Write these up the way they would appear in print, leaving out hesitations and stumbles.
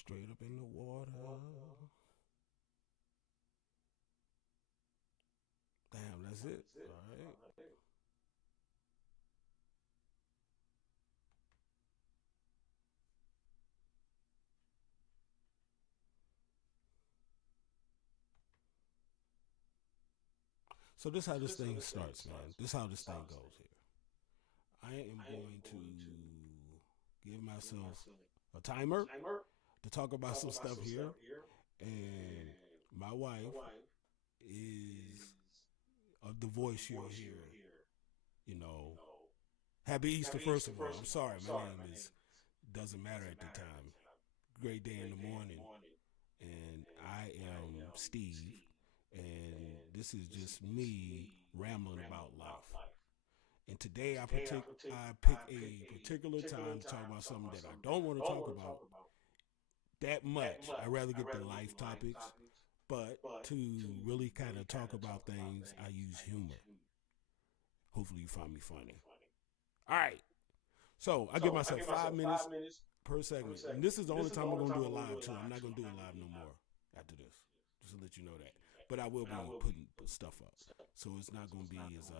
Straight up in the water. Damn, that's it. All right. So this how this thing starts, man. This how this thing goes here. I am going to give myself a timer to talk about some stuff here, and my wife is the voice you'll hear. You know, happy Easter first of all. I'm sorry, my name is doesn't matter at the time. Great day in the morning, and I am Steve, and this is just me rambling about life. And today I pick a particular time to talk about something that I don't want to talk about that much. I rather get the life topics, but to really kind of talk about things, I use humor. Hopefully, you find me funny. All right. So I give myself 5 minutes per segment, and this is the only time I'm gonna do it live too. I'm not gonna do it live no more after this. Just to let you know that. But I will be putting stuff up, so it's not gonna be as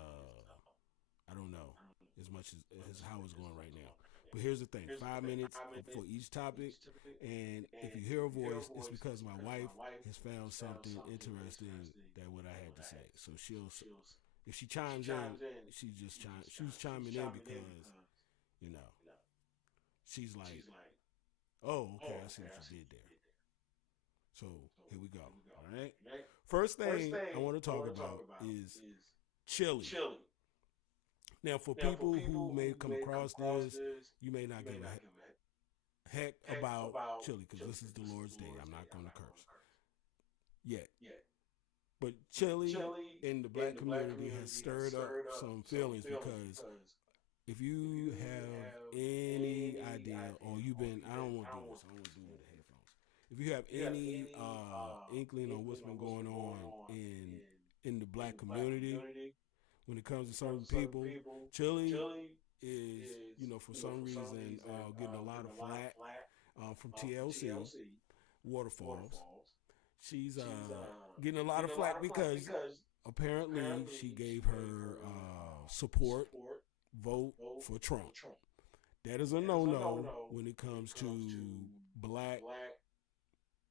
I don't know as much as how it's going right now. But here's the thing: 5 minutes for each topic, and if you hear a voice, it's because my wife has found something interesting that what I had to say. So she'll, if she chimes in, she's chiming in because you know she's like, oh, okay, I see what you did there. So here we go. All right. First thing I want to talk about is chili. Now, for people who may come across this, you may not give a heck about chili because this is the Lord's Day. I'm not going to curse yet. But chili in the black community has stirred up some feelings because if you have any idea or you've been, I don't want to do this, I don't want to do it with the headphones. If you have any inkling on what's been going on in the black community when it comes to certain people, chili is, for some reason getting a lot of flack from TLC, Waterfalls. She's getting a lot of flack because apparently she gave her support vote for Trump. That is a no-no when it comes to black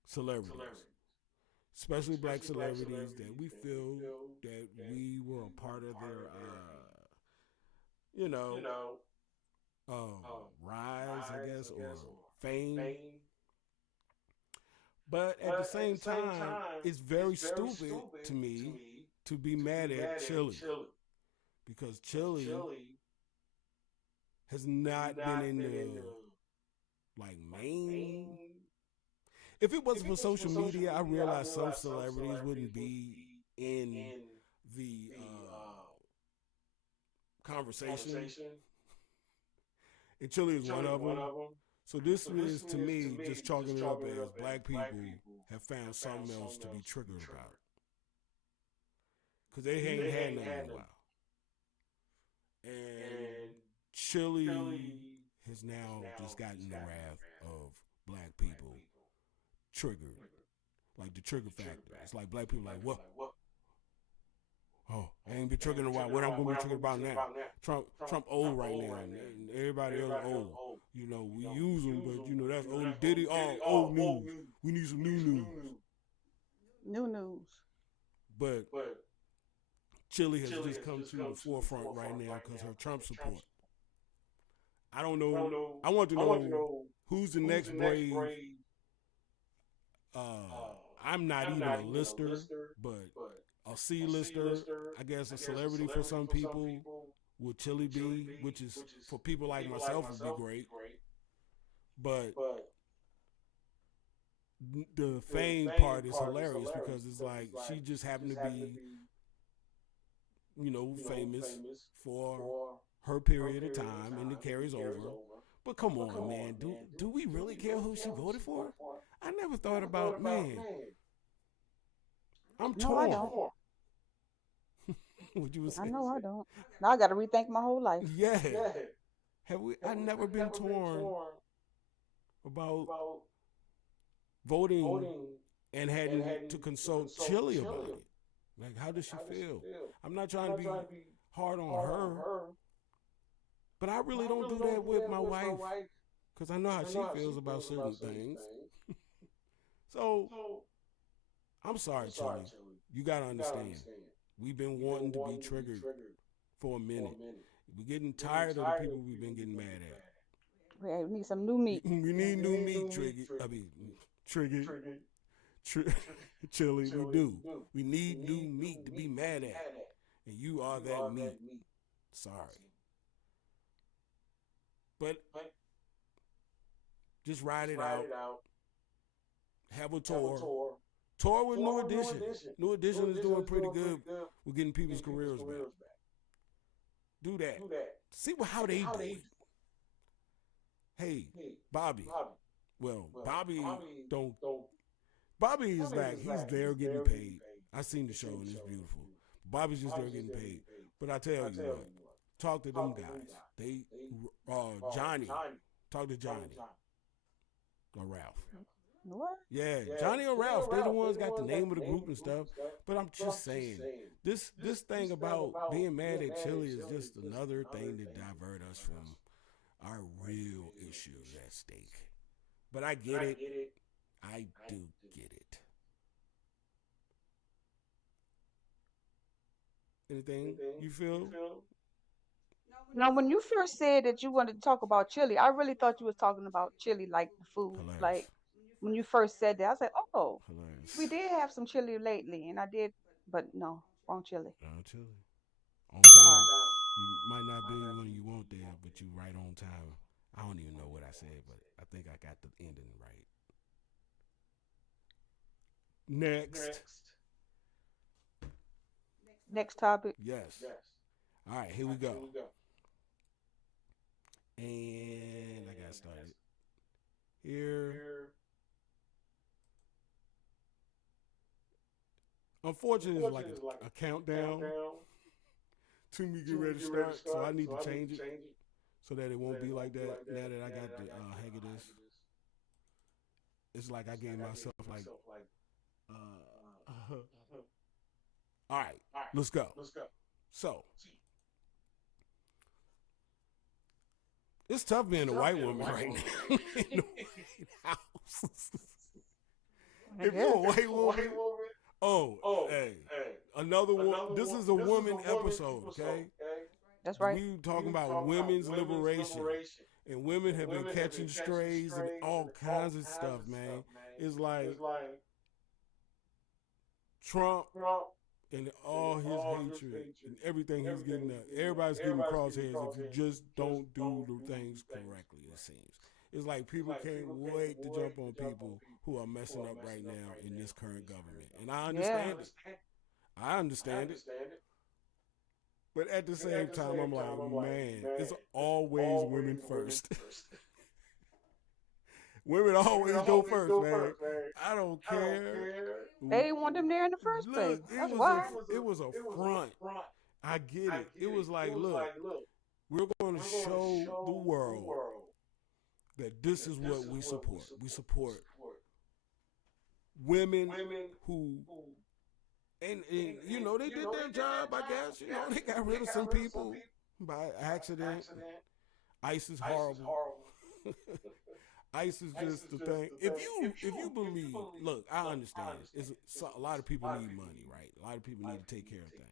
celebrities, especially black celebrities that we feel that we were a part of their, you know, rise, I guess, or fame. But at the same time, it's very stupid to me to be mad at Chili because Chili has not been in the like main. If it wasn't for social media, I realize some celebrities wouldn't be in the conversation, and Chili is one of them. So this is to me just chalking it up as black people have found something else to be triggered about because they ain't had nothing in a while, and Chili has now just gotten the wrath of black people triggered, like the trigger factor. It's like black people like, what? Oh, I ain't been triggered in a while. What I'm gonna be triggered about now? Trump old right now, and everybody else old. We use them, but that's old Diddy. Oh, old news. We need some new news. New news. But Chili has just come to the forefront right now because her Trump support. I don't know. I want to know who's the next brave. I'm not even a lister, but a C-lister, I guess a celebrity for some people would Chili be, which is for people like myself would be great. But the fame part is hilarious because it's like she just happened to be, famous for her period of time and it carries over. But come on, man, do we really care who she voted for? I never thought about, man, I'm No, I torn. don't. What you was I saying? know I don't. Now I got to rethink my whole life. Yeah. Have we? I never been torn about voting and hadn't to consult Chili about it. Like, how does she feel? I'm not trying to be hard on her, but I really don't do that with my wife because I know how she feels about certain things. So I'm sorry, Chili. You got to understand. We've been wanting to be triggered for a minute. We're getting tired of the people we've been getting mad at. We need some new meat. We need new meat, triggered. Chili, we do. We need new meat to be mad at. And you are that meat. Sorry. But just ride it out. Have a tour. Tour with New Edition. New Edition is doing pretty good with getting people's careers back. Do that. See how they do. Hey, Bobby. Well, Bobby don't. Bobby is like, he's there getting paid. I seen the show and it's beautiful. Bobby's just there getting paid. But I tell you what, talk to them guys. They, Johnny, talk to Johnny or Ralph. What? Yeah, Johnny or Ralph, they the ones got the name of the group and stuff. But I'm just saying, this thing about being mad at Chili is just another thing to divert us from our real issues at stake. But I get it. I do get it. Anything you feel? Now, when you first said that you wanted to talk about chili, I really thought you was talking about chili, like the food. Hilarious. Like when you first said that, I was like, oh, Hilarious. we did have some chili lately, and I did, but no, wrong chili. Chili. On time. You might not be when you want there, but you right on time. I don't even know what I said, but I think I got the ending right. Next topic. Yes. All right, here we go. And I got started. Here. Unfortunately, it's like a countdown to me get ready to start, so I need to change it so that it won't be like that now that I got the hang of this. It's like I gave myself like, all right, let's go. So, it's tough being a white woman right now in the White House. If you're a white woman, hey, another one. This is a woman episode, okay? That's right. We talking about women's liberation, and women have been catching strays and all kinds of stuff, man. It's like Trump and all his hatred and everything he's getting at. Everybody's getting crosshairs if you just don't do the things correctly, it seems. It's like people can't wait to jump on people who are messing up right now in this current government. And I understand it. I understand it. But at the same time, I'm like, man, it's always women first. Women always go first, man. I don't care. They didn't want them there in the first place. That's why. It was a front. I get it. It was like, look, we're going to show the world that this is what we support. We support women who, and you know, they did their job, I guess. You know, they got rid of some people by accident. ICE is horrible. ICE is just the thing. If you believe, look, I understand. A lot of people need money, right? A lot of people need to take care of things.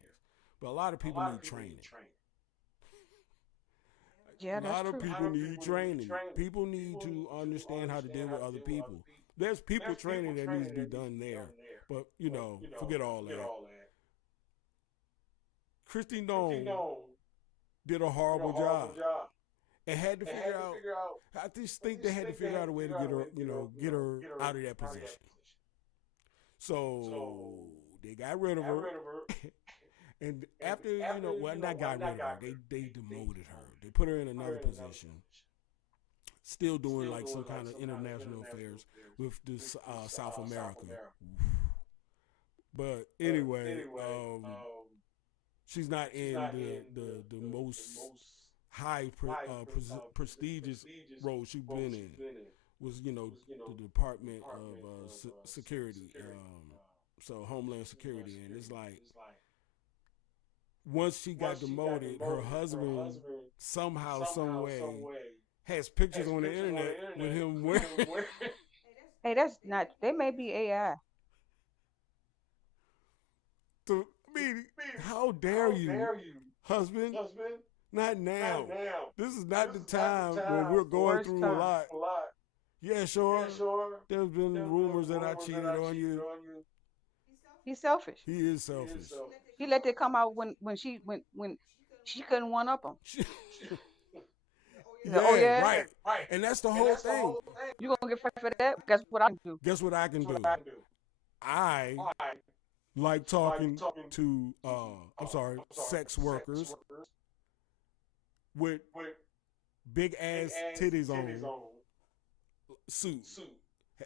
But a lot of people need training. Yeah, a lot that's of true. people need training. People need to understand how to deal with other people. There's people training that needs to be done there. But, you know, forget all that. Christy Nome did a horrible job. And had to figure out, I just think they had to figure out a way to get her out of that position. So they got rid of her. And after, not got rid of her, they demoted her. They put her in another position. Still doing like some kind of international affairs with this South America. But anyway, she's not in the most high prestigious role she's been in. was, the Department of Security, so Homeland Security, and it's like once she got demoted, her husband somehow, some way, has pictures on the internet with him wearing. Hey, that's not. They may be AI. I mean, how dare you, husband? Not now. This is not the time when we're going Worst through a time. lot. Yeah, sure. There's been rumors that I cheated on you. He's selfish. He is selfish. He let that come out when she couldn't one up him. Yeah, Oh yeah, right. And that's the whole thing. you gonna get fired for that? Guess what I do? Guess what I can do? I like talking to, sex workers with big ass titties on suits.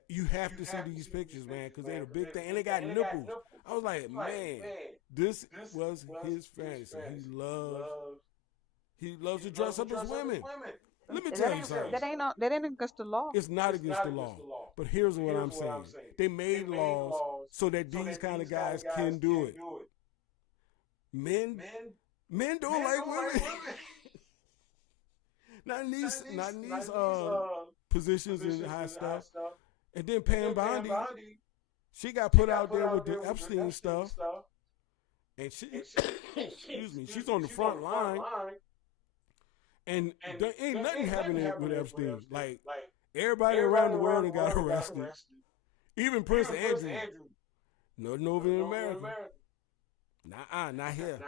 You have to see these pictures, man, because they're the big thing. And they got nipples. I was like, man, this was his fantasy. He loves to dress up as women. Let me tell you something. That ain't against the law. It's not against the law. But here's what I'm saying. They made laws so that these kind of guys can do it. Men don't like women. not in these positions and high stuff. And then Pam Bondi, she got put out there with the Epstein stuff. And she, excuse me, she's on the front line. And there ain't nothing happening with Epstein. Like, everybody around the world that got arrested. Even Prince Andrew. Nothing over in America. Not here.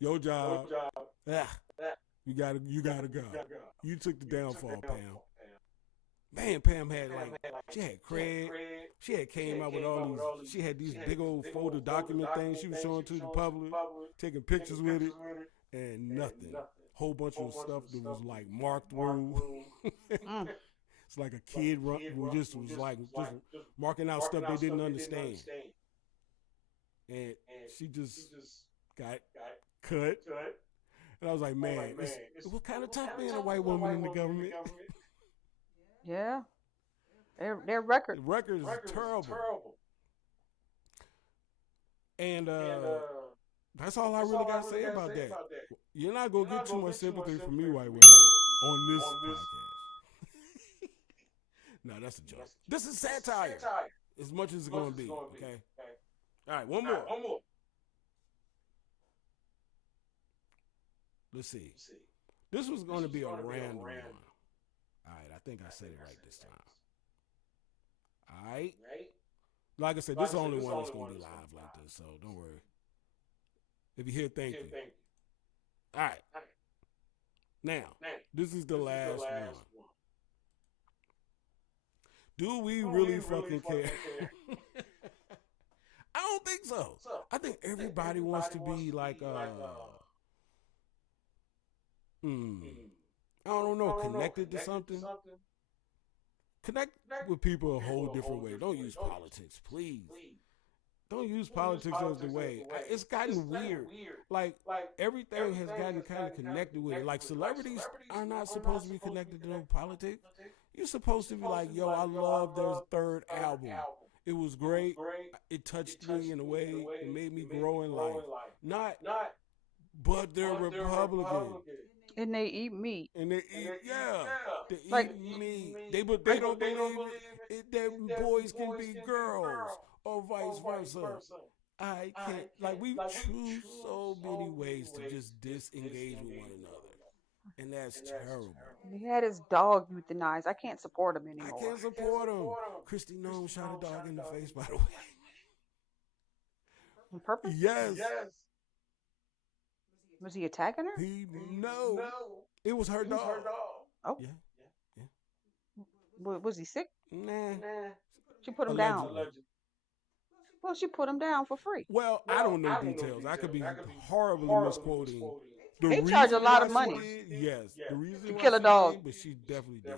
Your job. You gotta go. You took the downfall, Pam. Man, Pam had she had cred. She had came out with all these. She had these big old folder document things she was showing to the public, taking pictures with it, and nothing. Whole bunch of stuff that was like marked through. It's like a kid who just was just marking out stuff they didn't understand. And she just got cut. And I was like, man, it's what kind of tough being a white woman in the government? Yeah. Their record. The record is terrible. And that's all I really got to say about that. You're not going to get too much sympathy from me, white women, on this podcast. No, that's a joke. This is satire. As much as it's going to be, okay? All right, one more. Let's see. This was going to be a random one. All right, I think I said it right this time. All right? Like I said, this is the only one that's going to be live like this, so don't worry. If you hear, thank you. All right. Now, this is the last one. Do we really fucking care? I don't think so. I think everybody wants to be like, I don't know, connected to something. Connect with people a whole different way. Don't use politics, please. Don't use politics as the way. It's gotten weird. Like, everything has gotten kind of connected with it. Like, celebrities are not supposed to be connected to no politics. You're supposed to be like, yo, I love their third album. It was great. It touched me in a way. It made me grow in life. Not, but they're Republican. And they eat meat. And they eat, they eat meat. They don't believe that boys can be girls or vice versa. I can't, like, we choose so many ways to just disengage with one another. And that's terrible. He had his dog euthanized. I can't support him anymore. I can't support him. Christy Nome shot a dog in the face, by the way. On purpose? Yes. Was he attacking her? No. It was her dog. Oh. Yeah. Was he sick? Nah. She put him down. Well, she put him down for free. Well, I don't know details. I could be horribly misquoting. They charge a lot of money. Yes. The reason to kill a dog. But she definitely did.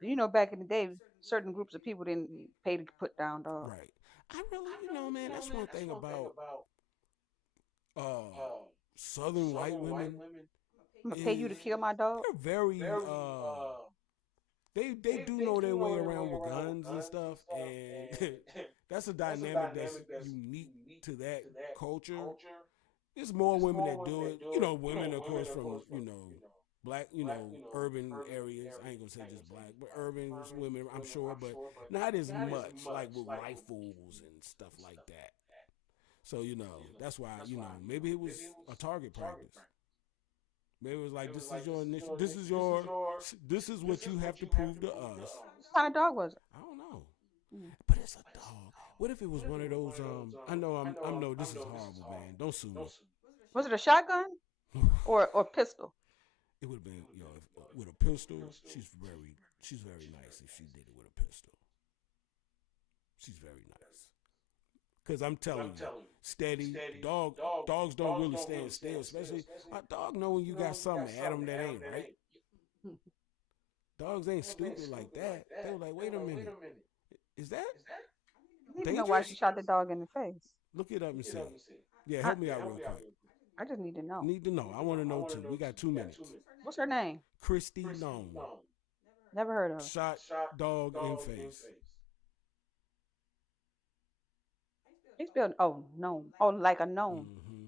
You know, back in the day, certain groups of people didn't pay to put down dogs. Right. I really, man, that's one thing about Southern white women. I'm going to pay you to kill my dog? They're very they do know their way around with guns and stuff, and that's a dynamic that's unique to that culture. There's more women that do it. Women, of course, from black, urban areas. I ain't gonna say just black, but urban women, I'm sure, but not as much like with rifles and stuff like that. So that's why maybe it was a target practice. Maybe it was like this is your initial, this is what you have to prove to us. What kind of dog was it? I don't know, Mm. but it's a dog. What if it was one of those? I know I'm no. This is horrible, man. Don't sue me. Was it a shotgun or pistol? It would have been with a pistol. She's very nice if she did it with a pistol. She's very nice. Cause I'm telling you, steady dogs don't really stand still. Especially my dog know when you got something at them that ain't right. Dogs ain't stupid like that. They were like, wait a minute, is that I need to know why she dangerous? shot the dog in the face. Look it up and see. Yeah, I, help me out real quick. I just need to know. Need to know. I want to know too. We got 2 minutes. What's her name? Christy Nome Never heard of her. shot dog in face. She spelled gnome. Oh, like a gnome. Mm-hmm.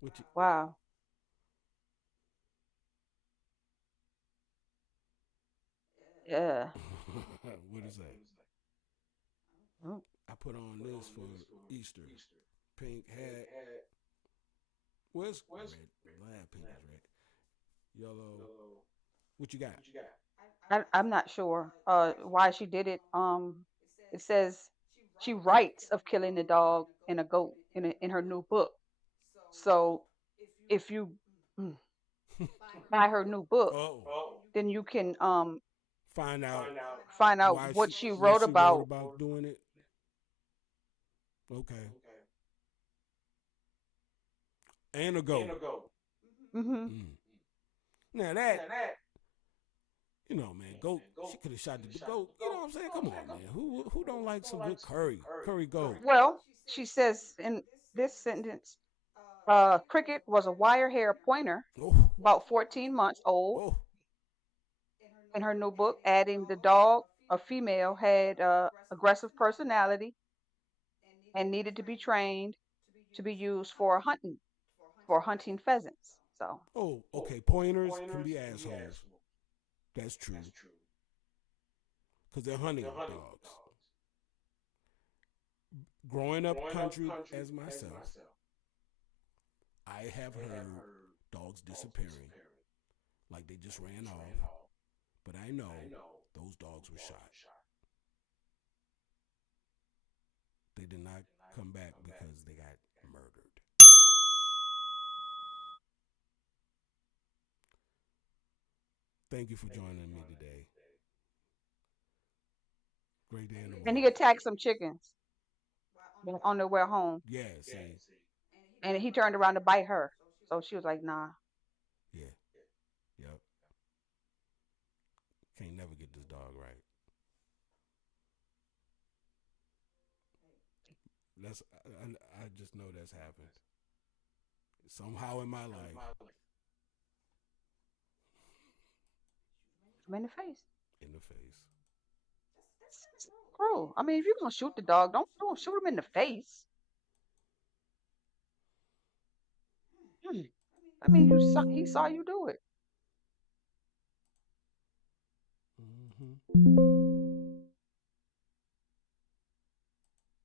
What you, Wow. Yeah. what is that? Mm. I put on this for Easter. Pink hat. Where's red? Glad pink is red. Yellow. What you got? I'm not sure why she did it. It says she writes of killing the dog and a goat in her new book. So if you mm, buy her new book, Oh, then you can find out find out why what she she what wrote she wrote about. about doing it. Okay, and a goat. Hmm. Mm. Now that man, goat. She could have shot the goat. You know what I'm saying? Come on, man. Who don't like some good curry? Curry goat. Well, she says in this sentence, Cricket was a wire hair pointer, Oh, about 14 months old. oh. In her new book, adding the dog, a female, had aggressive personality and needed to be trained to be used for hunting pheasants. So, Oh, okay. Pointers can be assholes. That's true. Because they're hunting dogs. Growing up country as myself, I have heard dogs disappearing. Like they just ran off. But I know those dogs were shot. They did not come back because they got murdered. Thank you for joining me today. Great day in the and morning. he attacked some chickens on their way home, Yeah, see. and he turned around to bite her. So she was like, "Nah." Yeah. Yep. Can't never get this dog right. I just know that's happened. Somehow in my life. I'm in the face. In the face. It's cruel. I mean, if you're gonna shoot the dog, don't shoot him in the face. Hmm. I mean, he saw you do it. Mm-hmm.